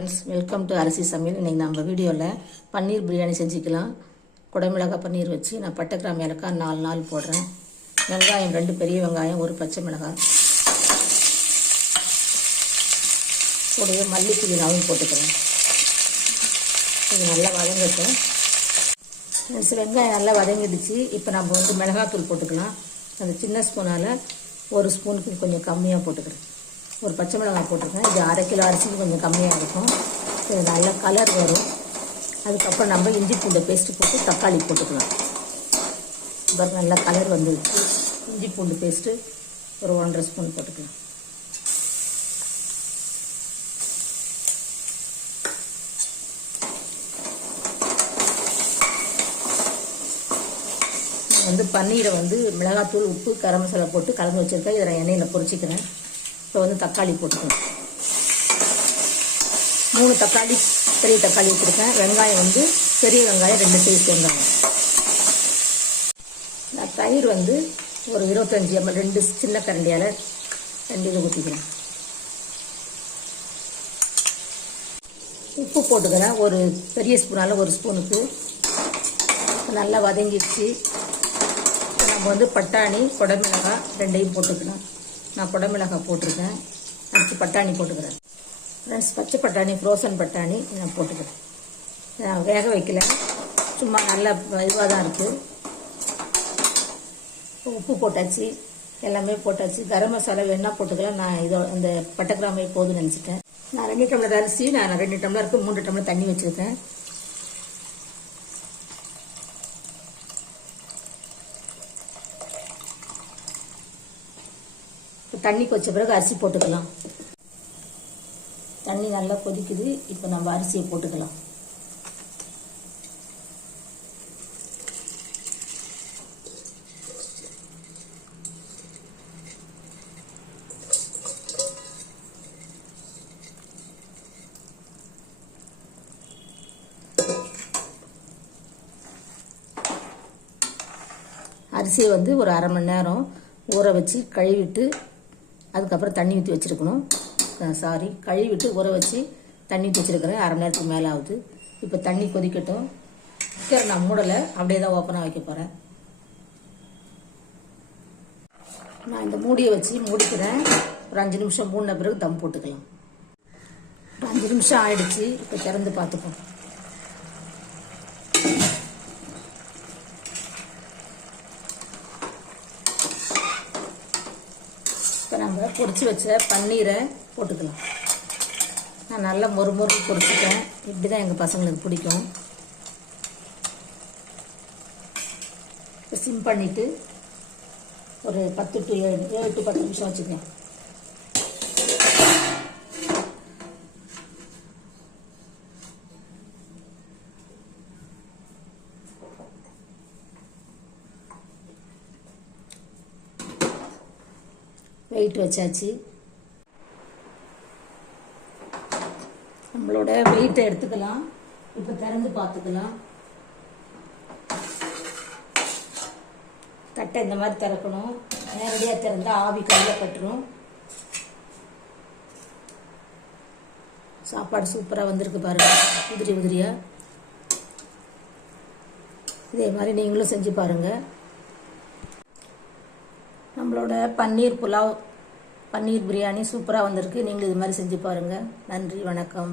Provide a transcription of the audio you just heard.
Friends welcome to அரிசி சமையல். இன்றைக்கி நம்ம வீடியோவில் பன்னீர் பிரியாணி செஞ்சுக்கலாம். குடமிளகாய் பன்னீர் வச்சு நான் பட்டை கிராம் ஏலக்காய் நாலு நாள் போடுறேன். வெங்காயம் ரெண்டு பெரிய வெங்காயம் ஒரு பச்சை மிளகாய். கூடவே மல்லி புதினாவும் போட்டுக்கிறேன். இது நல்லா வதங்கட்டும். ஃப்ரெண்ட்ஸ் வெங்காயம் நல்லா வதங்கிடுச்சு. இப்போ நம்ம வந்து மிளகாத்தூள் போட்டுக்கலாம். அந்த சின்ன ஸ்பூனால் ஒரு ஸ்பூனுக்கு கொஞ்சம் கம்மியாக போட்டுக்கிறேன். ஒரு பச்சை மிளகாய் போட்டிருக்கேன். இது அரை கிலோ அரிசிக்கு கொஞ்சம் கம்மியாக இருக்கும். இது நல்ல கலர் வரும். அதுக்கப்புறம் நம்ம இஞ்சி பூண்டு பேஸ்ட்டு போட்டு தக்காளி போட்டுக்கலாம். பாருங்க நல்லா கலர் வந்துடுச்சு இஞ்சி பூண்டு பேஸ்ட்டு ஒரு ஒன்றரை ஸ்பூன் போட்டுக்கலாம். வந்து பன்னீரை வந்து மிளகாத்தூள் உப்பு கரம் மசாலா போட்டு கலந்து வச்சுருக்கேன். இதை நான் எண்ணெயில் பொரிச்சிக்கிறேன். இப்போ வந்து தக்காளி போட்டுக்கணும் மூணு தக்காளி பெரிய தக்காளி வச்சுருக்கேன் வெங்காயம் வந்து பெரிய வெங்காயம் ரெண்டு சைஸ் வெங்காயம். நான் தயிர் வந்து ஒரு இருபத்தஞ்சி எம்எல் ரெண்டு சின்ன கரண்டியால் ரெண்டு இது ஊற்றிக்கிறேன் உப்பு போட்டுக்கிறேன். ஒரு பெரிய ஸ்பூனால் ஒரு ஸ்பூனுக்கு நல்லா வதங்கிடுச்சு. நம்ம வந்து பட்டாணி குடமிளகாய் ரெண்டையும் போட்டுக்கலாம். நான் குடமிளகாய் போட்டிருக்கேன். அடுத்து பட்டாணி போட்டுக்கிறேன். ஃப்ரெண்ட்ஸ் பச்சை பட்டாணி ஃப்ரோசன் பட்டாணி நான் போட்டுக்கிறேன். நான் வேக வைக்கல. சும்மா நல்லா இதுவாக தான் இருக்குது உப்பு போட்டாச்சு. எல்லாமே போட்டாச்சு. கரம் மசாலா வேணா போட்டுக்கலாம். நான் இதோ அந்த பட்டை கிராமே போதும்னு நினச்சிட்டேன். நான் ரெண்டு டம்ளர் அரிசி நான் ரெண்டு டம்ளருக்கு மூன்று டம்ளர் தண்ணி வச்சுருக்கேன். தண்ணி கொச்ச பிறகு அரிசி போட்டுக்கலாம். தண்ணி நல்லா கொதிக்குது. இப்போ நம்ம அரிசியை போட்டுக்கலாம். அரிசியை வந்து ஒரு அரை மணி நேரம் ஊற வச்சு கழுவிட்டு அதுக்கப்புறம் தண்ணி ஊற்றி வச்சுருக்கணும். சாரி கழுவிட்டு ஊற வச்சு தண்ணி ஊற்றி வச்சுருக்கிறேன். அரை மணி நேரத்துக்கு மேலே ஆகுது. இப்போ தண்ணி கொதிக்கட்டும். குக்கர் நான் மூடலை. அப்படியே தான் ஓப்பனாக வைக்க போகிறேன் நான் இந்த மூடியை வச்சு மூடிக்கிறேன். ஒரு அஞ்சு நிமிஷம் மூடின பிறகு தம் போட்டுக்கலாம். ஒரு அஞ்சு நிமிஷம் ஆயிடுச்சு. இப்போ திறந்து பார்த்துப்போம். நம்ம பொரிச்சு வச்ச பன்னீரை போட்டுக்கலாம். நான் நல்லா மொறு மொறு பொரிச்சிட்டேன். இப்படி தான் எங்கள் பசங்களுக்கு பிடிக்கும். இப்போ சிம் பண்ணிவிட்டு ஒரு பத்து டு ஏழு ஏழு டு பத்து நிமிஷம் வச்சுக்கேன் வெயிட் வச்சாச்சு. நம்மளோட வெயிட்டை எடுத்துக்கலாம். இப்போ திறந்து பார்த்துக்கலாம். தட்டை இந்த மாதிரி திறக்கணும். நேரடியாக திறந்தால் ஆவி கையில் கட்டுரும் சாப்பாடு சூப்பராக வந்திருக்கு பாருங்க. உதிரி உதிரியாக இதே மாதிரி நீங்களும் செஞ்சு பாருங்கள் நம்மளோட பன்னீர் புலாவ் பன்னீர் பிரியாணி சூப்பராக வந்திருக்கு. நீங்கள் இது மாதிரி செஞ்சு பாருங்கள் நன்றி வணக்கம்.